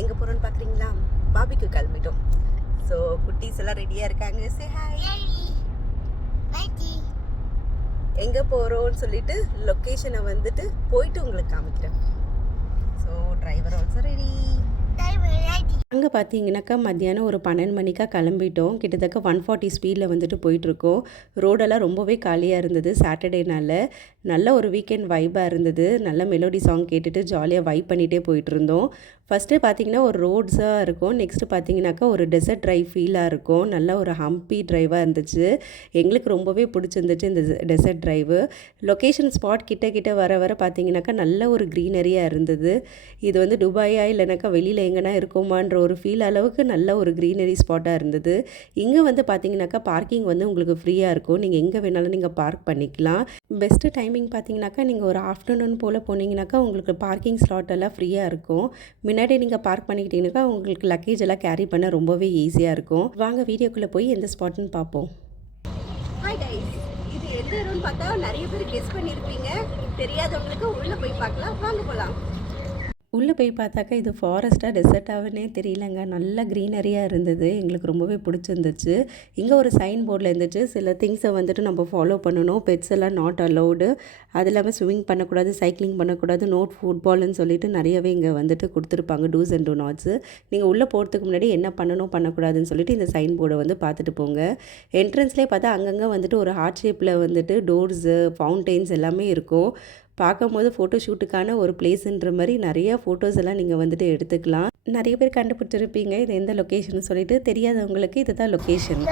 எங்கே போகிறோன்னு பார்க்குறீங்களா? பாபிக்கு கிளம்பிட்டோம். ஸோ குட்டீஸ் எல்லாம் ரெடியாக இருக்காங்க. Say hi. எங்கே போகிறோன்னு சொல்லிட்டு லொக்கேஷனை வந்துட்டு போயிட்டு உங்களுக்கு காமிக்கிறேன். So driver also ready. அங்கே பார்த்தீங்கன்னாக்கா மத்தியானம் ஒரு 12 மணிக்காக கிளம்பிட்டோம். கிட்டத்தட்ட 140 ஸ்பீடில் வந்துட்டு போயிட்டுருக்கோம். ரோடெல்லாம் ரொம்பவே காலியாக இருந்தது. சாட்டர்டேனால நல்ல ஒரு வீக்கெண்ட் வைப்பாக இருந்தது. நல்ல மெலோடி சாங் கேட்டுட்டு ஜாலியாக வைப் பண்ணிகிட்டே போயிட்டுருந்தோம். ஃபஸ்ட்டு பார்த்தீங்கன்னா ஒரு ரோட்ஸாக இருக்கும். நெக்ஸ்ட்டு பார்த்தீங்கன்னாக்கா ஒரு டெசர்ட் ட்ரைவ் ஃபீலாக இருக்கும். நல்ல ஒரு ஹம்பி ட்ரைவாக இருந்துச்சு. எங்களுக்கு ரொம்பவே பிடிச்சிருந்துச்சு இந்த டெசர்ட் ட்ரைவு. லொக்கேஷன் ஸ்பாட் கிட்ட வர வர பார்த்தீங்கன்னாக்கா நல்ல ஒரு க்ரீனரியாக இருந்தது. இது வந்து துபாயா இல்லைனாக்கா வெளியில் எங்கன்னா இருக்குமான்ற ஒரு ஃபீல் அளவுக்கு நல்ல ஒரு க்ரீனரி ஸ்பாட்டாக இருந்தது. இங்கே வந்து பார்த்தீங்கன்னாக்கா பார்க்கிங் வந்து உங்களுக்கு ஃப்ரீயாக இருக்கும். நீங்கள் எங்கே வேணாலும் நீங்கள் பார்க் பண்ணிக்கலாம். பெஸ்ட்டு டைமிங் பார்த்தீங்கன்னாக்கா நீங்கள் ஒரு ஆஃப்டர்நூன் போல் போனீங்கன்னாக்கா உங்களுக்கு பார்க்கிங் ஸ்லாட் எல்லாம் ஃப்ரீயாக இருக்கும். முன்னாடி நீங்கள் பார்க் பண்ணிக்கிட்டீங்கன்னாக்கா உங்களுக்கு லக்கேஜ் எல்லாம் கேரி பண்ண ரொம்பவே ஈஸியாக இருக்கும். வாங்க வீடியோக்குள்ளே போய் எந்த ஸ்பாட்னு பார்ப்போம். ஹாய் கைஸ், இது எந்த இடம்னு பார்த்தா நிறைய பேர் கெஸ் பண்ணியிருப்பீங்க. தெரியாதவங்களுக்கு உள்ளே போய் பார்க்கலாம். வாங்க போகலாம். உள்ளே போய் பார்த்தாக்கா இது ஃபாரஸ்ட்டாக டெசர்ட்டாகவே தெரியலங்க. நல்ல க்ரீனரியாக இருந்தது. எங்களுக்கு ரொம்பவே பிடிச்சிருந்துச்சு. இங்கே ஒரு சைன் போர்டில் இருந்துச்சு. சில திங்ஸை வந்துட்டு நம்ம ஃபாலோ பண்ணணும். பெட்ஸ் எல்லாம் நாட் அலௌடு. அது இல்லாமல் ஸ்விம்மிங் பண்ணக்கூடாது, சைக்கிளிங் பண்ணக்கூடாது, நோட் ஃபுட்பால்னு சொல்லிட்டு நிறையவே இங்கே வந்துட்டு கொடுத்துருப்பாங்க டூஸ் அண்ட் டூ நாட்ஸு. நீங்கள் உள்ளே போகிறதுக்கு முன்னாடி என்ன பண்ணணும் பண்ணக்கூடாதுன்னு சொல்லிட்டு இந்த சைன் போர்டை வந்து பார்த்துட்டு போங்க. என்ட்ரன்ஸ்லேயே பார்த்தா அங்கங்கே வந்துட்டு ஒரு ஹார்ட் ஷேப்பில் வந்துட்டு டோர்ஸு, ஃபவுண்டெயின்ஸ் எல்லாமே இருக்கும். பார்க்கும்போது ஃபோட்டோ ஷூட்டுக்கான ஒரு பிளேஸுன்ற மாதிரி நிறையா ஃபோட்டோஸ் எல்லாம் நீங்கள் வந்துட்டு எடுத்துக்கலாம். நிறைய பேர் கண்டுபிடிச்சிருப்பீங்க இது எந்த லொக்கேஷன் சொல்லிட்டு. தெரியாதவங்களுக்கு இதுதான் லொக்கேஷன்.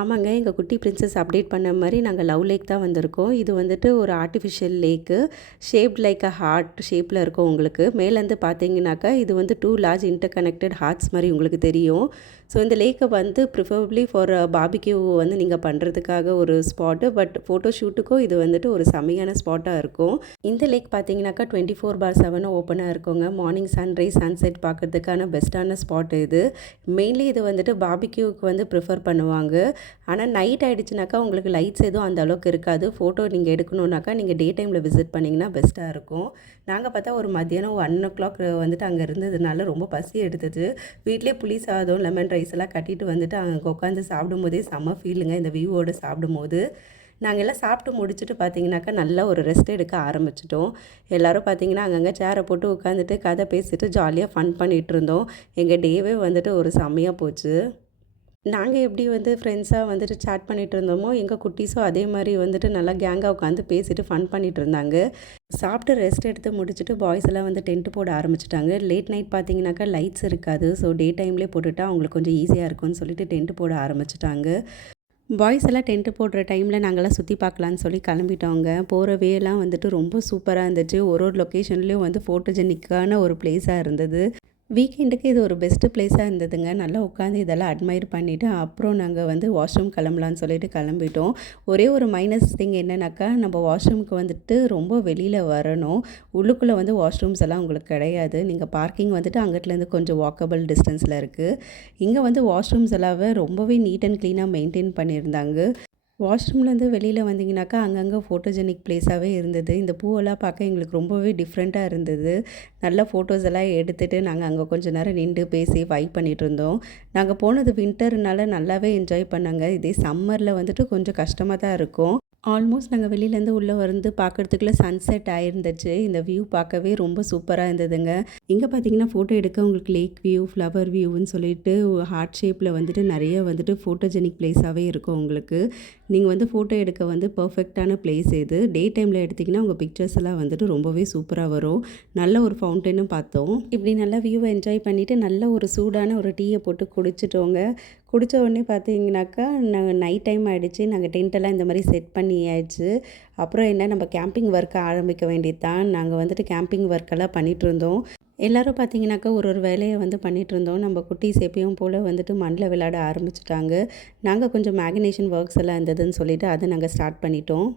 ஆமாங்க, எங்கள் குட்டி பிரின்சஸ் அப்டேட் பண்ண மாதிரி நாங்கள் லவ் லேக் தான் வந்திருக்கோம். இது வந்துட்டு ஒரு artificial lake. Shaped like a heart ஷேப்பில் இருக்கும். உங்களுக்கு மேலேருந்து பார்த்தீங்கன்னாக்கா இது வந்து 2 லார்ஜ் இன்டர் கனெக்டட் ஹார்ட்ஸ் மாதிரி உங்களுக்கு தெரியும். ஸோ இந்த லேக்கை வந்து ப்ரிஃபரபிளி ஃபார் பார்பிக்யூ வந்து நீங்கள் பண்ணுறதுக்காக ஒரு ஸ்பாட்டு. பட் ஃபோட்டோ ஷூட்டுக்கும் இது வந்துட்டு ஒரு செம்மையான ஸ்பாட்டாக இருக்கும். இந்த லேக் பார்த்தீங்கன்னாக்கா 24/7 ஓப்பனாக இருக்குங்க. மார்னிங் சன்ரைஸ் சன்செட் பார்க்குறதுக்கான பெஸ்ட்டான ஸ்பாட் இது. மெயின்லி இது வந்துட்டு பார்பிக்யூக்கு வந்து ப்ரிஃபர் பண்ணுவாங்க. ஆனால் நைட் ஆகிடுச்சுனாக்கா உங்களுக்கு லைட்ஸ் எதுவும் அந்த அளவுக்கு இருக்காது. ஃபோட்டோ நீங்கள் எடுக்கணுன்னாக்கா நீங்கள் டே டைமில் விசிட் பண்ணிங்கன்னா பெஸ்ட்டாக இருக்கும். நாங்கள் பார்த்தா ஒரு மத்தியானம் 1 o'clock வந்துட்டு அங்கே இருந்ததுனால ரொம்ப பசி எடுத்தது. வீட்டிலே புளி சாதம், லெமன் ரைஸ் எல்லாம் கட்டிட்டு வந்துட்டு அங்கே உட்காந்து சாப்பிடும்போதே செம்ம ஃபீலுங்க. இந்த வியூவோடு சாப்பிடும்போது நாங்கள் எல்லாம் சாப்பிட்டு முடிச்சுட்டு பார்த்தீங்கன்னாக்கா நல்லா ஒரு ரெஸ்ட் எடுக்க ஆரம்பிச்சிட்டோம். எல்லோரும் பார்த்தீங்கன்னா அங்கங்கே சேரை போட்டு உட்காந்துட்டு கதை பேசிட்டு ஜாலியாக ஃபன் பண்ணிகிட்டு இருந்தோம். எங்கள் டேவே வந்துட்டு ஒரு செம்மையாக போச்சு. நாங்கள் எப்படி வந்து ஃப்ரெண்ட்ஸாக வந்துட்டு சேட் பண்ணிகிட்டு இருந்தோமோ எங்கள் குட்டீஸும் அதே மாதிரி வந்துட்டு நல்லா கேங்காக உட்காந்து பேசிட்டு ஃபன் பண்ணிகிட்டு இருந்தாங்க. சாப்பிட்டு ரெஸ்ட் எடுத்து முடிச்சுட்டு பாய்ஸ் எல்லாம் வந்து டென்ட் போட ஆரம்பிச்சிட்டாங்க. லேட் நைட் பார்த்தீங்கன்னாக்கா லைட்ஸ் இருக்காது. ஸோ டே டைம்லேயே போட்டுட்டா அவங்களுக்கு கொஞ்சம் ஈஸியாக இருக்கும்னு சொல்லிட்டு டென்ட் போட ஆரம்பிச்சிட்டாங்க. பாய்ஸ் எல்லாம் டென்ட்டு போடுற டைமில் நாங்கள்லாம் சுற்றி பார்க்கலான்னு சொல்லி கிளம்பிட்டோங்க. போகிற வேலாம் வந்துட்டு ரொம்ப சூப்பராக இருந்துச்சு. ஒரு லொக்கேஷன்லேயும் வந்து ஃபோட்டோஜெனிக்கான ஒரு பிளேஸாக இருந்தது. வீக்கெண்டுக்கு இது ஒரு பெஸ்ட்டு பிளேஸாக இருந்ததுங்க. நல்லா உட்காந்து இதெல்லாம் அட்மையர் பண்ணிவிட்டு அப்புறம் நாங்கள் வந்து வாஷ்ரூம் கிளம்பலான்னு சொல்லிட்டு கிளம்பிட்டோம். ஒரே ஒரு மைனஸ் திங் என்னன்னாக்கா நம்ம வாஷ்ரூமுக்கு வந்துட்டு ரொம்ப வெளியில் வரணும். உள்ளுக்குள்ளே வந்து வாஷ்ரூம்ஸ் எல்லாம் உங்களுக்கு கிடையாது. நீங்கள் பார்க்கிங் வந்துட்டு அங்கிட்டலேருந்து கொஞ்சம் வாக்கபிள் டிஸ்டன்ஸில் இருக்குது. இங்கே வந்து வாஷ்ரூம்ஸ் எல்லாமே ரொம்பவே நீட் அண்ட் க்ளீனாக மெயின்டைன் பண்ணியிருந்தாங்க. வாஷ்ரூம்லேருந்து வெளியில் வந்தீங்கன்னாக்கா அங்கங்கே ஃபோட்டோஜெனிக் பிளேஸாகவே இருந்தது. இந்த பூவெல்லாம் பார்க்க எங்களுக்கு ரொம்பவே டிஃப்ரெண்ட்டாக இருந்தது. நல்ல ஃபோட்டோஸ் எல்லாம் எடுத்துகிட்டு நாங்கள் அங்கே கொஞ்சம் நேரம் நின்று பேசி வைப் பண்ணிகிட்டு இருந்தோம். நாங்கள் போனது வின்டர்னால நல்லாவே என்ஜாய் பண்ணாங்க. இதே சம்மரில் வந்துட்டு கொஞ்சம் கஷ்டமாக தான் இருக்கும். ஆல்மோஸ்ட் நாங்கள் வெளியிலேருந்து உள்ளே வந்து பார்க்குறதுக்குள்ளே சன்செட் ஆகிருந்துச்சு. இந்த வியூ பார்க்கவே ரொம்ப சூப்பராக இருந்ததுங்க. இங்கே பார்த்தீங்கன்னா ஃபோட்டோ எடுக்க உங்களுக்கு லேக் வியூ, ஃப்ளவர் வியூன்னு சொல்லிட்டு ஹார்ட் ஷேப்பில் வந்துட்டு நிறைய வந்துட்டு ஃபோட்டோஜெனிக் பிளேஸாகவே இருக்கும் உங்களுக்கு. நீங்கள் வந்து ஃபோட்டோ எடுக்க வந்து பர்ஃபெக்டான பிளேஸ் இது. டே டைமில் எடுத்திங்கன்னா உங்கள் பிக்சர்ஸ் எல்லாம் வந்துட்டு ரொம்பவே சூப்பராக வரும். நல்ல ஒரு ஃபவுண்டனும் பார்த்தோம். இப்படி நல்லா வியூவை என்ஜாய் பண்ணிவிட்டு நல்ல ஒரு சூடான ஒரு டீயை போட்டு குடிச்சிட்டோங்க. குடித்த உடனே பார்த்தீங்கன்னாக்கா நாங்கள் நைட் டைம் ஆகிடுச்சு. நாங்கள் டென்ட்டெல்லாம் இந்த மாதிரி செட் பண்ணியாச்சு. அப்புறம் என்ன நம்ம கேம்பிங் ஒர்க்கை ஆரம்பிக்க வேண்டியது தான். நாங்கள் வந்துட்டு கேம்பிங் ஒர்க்கெல்லாம் பண்ணிகிட்டு இருந்தோம். எல்லோரும் பார்த்தீங்கன்னாக்கா ஒரு வேலையை வந்து பண்ணிகிட்டு இருந்தோம். நம்ம குட்டீஸ் எப்பயும் போல் வந்துட்டு மண்ணில் விளையாட ஆரம்பிச்சிட்டாங்க. நாங்கள் கொஞ்சம் மேக்னேஷன் ஒர்க்ஸ் எல்லாம் இருந்ததுன்னு சொல்லிவிட்டு அதை நாங்கள் ஸ்டார்ட் பண்ணிட்டோம்.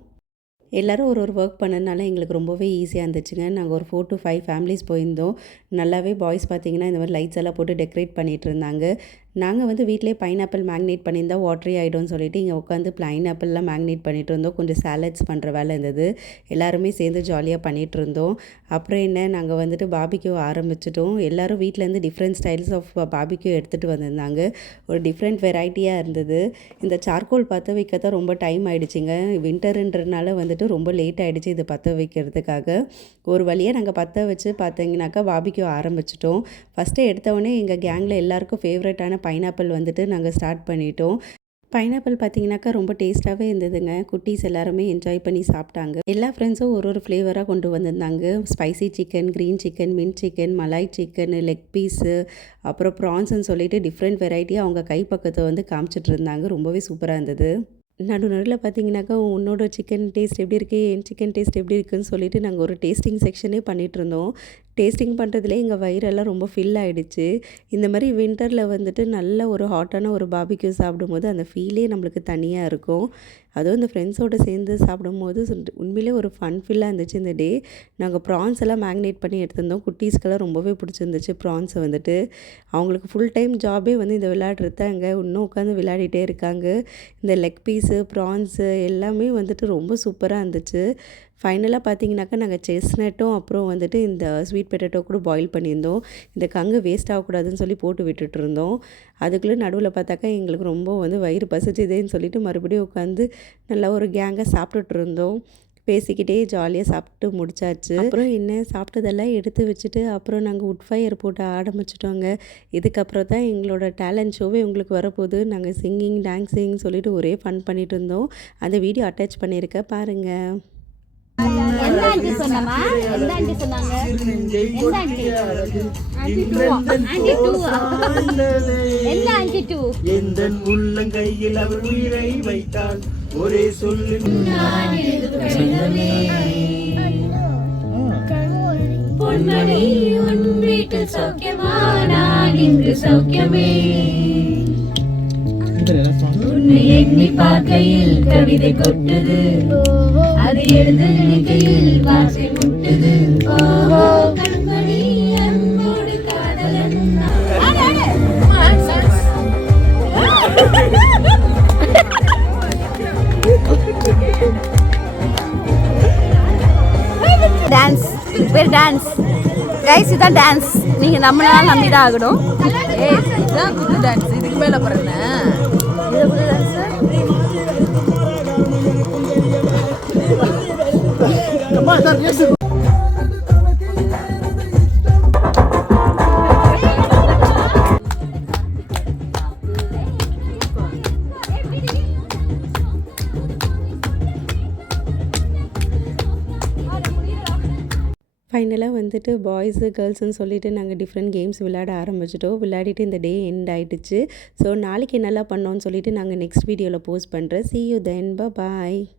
எல்லோரும் ஒரு ஒர்க் பண்ணதுனால எங்களுக்கு ரொம்பவே ஈஸியாக இருந்துச்சுங்க. நாங்கள் ஒரு 4 to 5 ஃபேமிலிஸ் போயிருந்தோம். நல்லாவே பாய்ஸ் பார்த்திங்கன்னா இந்த மாதிரி லைட்ஸ் எல்லாம் போட்டு டெக்கரேட் பண்ணிகிட்டு இருந்தாங்க. நாங்கள் வந்து வீட்டிலே பைனாப்பிள் மேக்னேட் பண்ணியிருந்தால் வாட்டரி ஆகிடும்னு சொல்லிட்டு இங்கே உட்காந்து பைனாப்பிள்லாம் மேக்னேட் பண்ணிகிட்டு இருந்தோம். கொஞ்சம் சாலட்ஸ் பண்ணுற வேலை இருந்தது. எல்லாருமே சேர்ந்து ஜாலியாக பண்ணிகிட்டு இருந்தோம். அப்புறம் என்ன, நாங்கள் வந்துட்டு பாபிக்யூ ஆரம்பிச்சிட்டோம். எல்லோரும் வீட்டிலேருந்து டிஃப்ரெண்ட் ஸ்டைல்ஸ் ஆஃப் பாபிக்யூ எடுத்துகிட்டு வந்திருந்தாங்க. ஒரு டிஃப்ரெண்ட் வெரைட்டியாக இருந்தது. இந்த சார்கோல் பற்ற வைக்க தான் ரொம்ப டைம் ஆகிடுச்சிங்க. வின்டருன்றதுனால வந்துட்டு ரொம்ப லேட் ஆகிடுச்சு இது பற்ற வைக்கிறதுக்காக. ஒரு வழியாக நாங்கள் பற்ற வச்சு பார்த்தீங்கன்னாக்கா பாபிக்யூ ஆரம்பிச்சிட்டோம். ஃபஸ்ட்டு எடுத்தவொடனே எங்கள் கேங்கில் எல்லாருக்கும் ஃபேவரட்டான பைனாப்பிள் வந்துட்டு நாங்கள் ஸ்டார்ட் பண்ணிட்டோம். பைனாப்பிள் பார்த்தீங்கன்னாக்கா ரொம்ப டேஸ்ட்டாகவே இருந்ததுங்க. குட்டீஸ் எல்லாருமே என்ஜாய் பண்ணி சாப்பிட்டாங்க. எல்லா ஃப்ரெண்ட்ஸும் ஒரு ஃப்ளேவராக கொண்டு வந்திருந்தாங்க. Spicy chicken, green chicken, mint chicken, malai chicken, leg piece, அப்புறம் ப்ரான்ஸ்ன்னு சொல்லிட்டு டிஃப்ரெண்ட் வெரைட்டியாக அவங்க கைப்பக்கத்தை வந்து காமிச்சிட்டு இருந்தாங்க. ரொம்பவே சூப்பராக இருந்தது. நடுவில் பார்த்தீங்கன்னாக்கா உன்னோட சிக்கன் டேஸ்ட் எப்படி இருக்குது, என் சிக்கன் டேஸ்ட் எப்படி இருக்குதுன்னு சொல்லிட்டு நாங்கள் ஒரு டேஸ்டிங் செக்ஷனே பண்ணிகிட்ருந்தோம். டேஸ்டிங் பண்ணுறதுலே எங்கள் வயிறெல்லாம் ரொம்ப ஃபில் ஆகிடுச்சு. இந்த மாதிரி வின்டரில் வந்துட்டு நல்ல ஒரு ஹாட்டான ஒரு பாபிக்யூ சாப்பிடும்போது அந்த ஃபீலே நம்மளுக்கு தனியாக இருக்கும். அதுவும் இந்த ஃப்ரெண்ட்ஸோடு சேர்ந்து சாப்பிடும்போது உண்மையிலே ஒரு ஃபில்லாக இருந்துச்சு இந்த டே. நாங்கள் ப்ரான்ஸ் எல்லாம் மேக்னேட் பண்ணி எடுத்திருந்தோம். குட்டீஸ்க்கெல்லாம் ரொம்பவே பிடிச்சிருந்துச்சு ப்ரான்ஸை வந்துட்டு. அவங்களுக்கு ஃபுல் டைம் ஜாபே வந்து இந்த விளையாடுறதாங்க. இன்னும் உட்காந்து விளையாடிட்டே இருக்காங்க. இந்த லெக் பீஸு, ப்ரான்ஸு எல்லாமே வந்துட்டு ரொம்ப சூப்பராக இருந்துச்சு. ஃபைனலாக பார்த்தீங்கன்னாக்கா நாங்கள் செஸ்னட்டும் அப்புறம் வந்துட்டு இந்த ஸ்வீட் பொட்டேட்டோ கூட பாயில் பண்ணியிருந்தோம். இந்த கங்கு வேஸ்ட் ஆகக்கூடாதுன்னு சொல்லி போட்டு விட்டுட்டு இருந்தோம். அதுக்குள்ளே நடுவில் பார்த்தாக்கா எங்களுக்கு ரொம்ப வந்து வயிறு பசிச்சுதேன்னு சொல்லிட்டு மறுபடியும் உட்காந்து நல்லா ஒரு கேங்காக சாப்பிட்டுட்டு இருந்தோம். பேசிக்கிட்டே ஜாலியாக சாப்பிட்டு முடிச்சாச்சு. அப்புறம் என்ன, சாப்பிட்டதெல்லாம் எடுத்து வச்சுட்டு அப்புறம் நாங்கள் உட் ஃபயர் போட்டு ஆரம்பிச்சிட்டோங்க. இதுக்கப்புறம் தான் எங்களோட டேலண்ட் ஷோவே உங்களுக்கு வரப்போகுது. நாங்கள் சிங்கிங், டான்ஸிங் சொல்லிட்டு ஒரே ஃபன் பண்ணிகிட்டு இருந்தோம். அந்த வீடியோ அட்டாச் பண்ணியிருக்கேன் பாருங்கள். எந்த ஆண்டி சொன்னமா? எந்த ஆண்டி சொன்னாங்க? எந்த ஆண்டி? ஆண்டி 2. எந்த ஆண்டி 2? எந்தன் உள்ளங்கையில் அவர் உயிரை வைத்தால் ஒரே சொல்லு பொன்மணி உன் வீட்டில் சௌக்கியமா? நான் இங்கு சௌக்கியமே. உன்னை எண்ணி பார்க்கையில் கவிதை கொட்டுது, அது எழுத நினைக்கையில் வாசை முட்டுது. ஓஹோ கண்மணி அன்போடு காதலன். டான்ஸ், பேர் டான்ஸ் கைஸ். இதான் டான்ஸ். நீங்கள் நம்மளால நம்பி தான் ஆகணும். இதுதான் குத்து டான்ஸ். இதுக்கு மேலே பாருங்க. இது குத்து டான்ஸ். ஃபைனலாக வந்துட்டு பாய்ஸு கேர்ள்ஸுன்னு சொல்லிட்டு நாங்கள் டிஃப்ரெண்ட் கேம்ஸ் விளையாட ஆரம்பிச்சிட்டோம். விளையாடிட்டு இந்த டே எண்ட் ஆகிடுச்சு. ஸோ நாளைக்கு என்னெல்லாம் பண்ணோன்னு சொல்லிட்டு நாங்கள் நெக்ஸ்ட் வீடியோவில் போஸ்ட் பண்ணுறேன். See you then. Bye bye.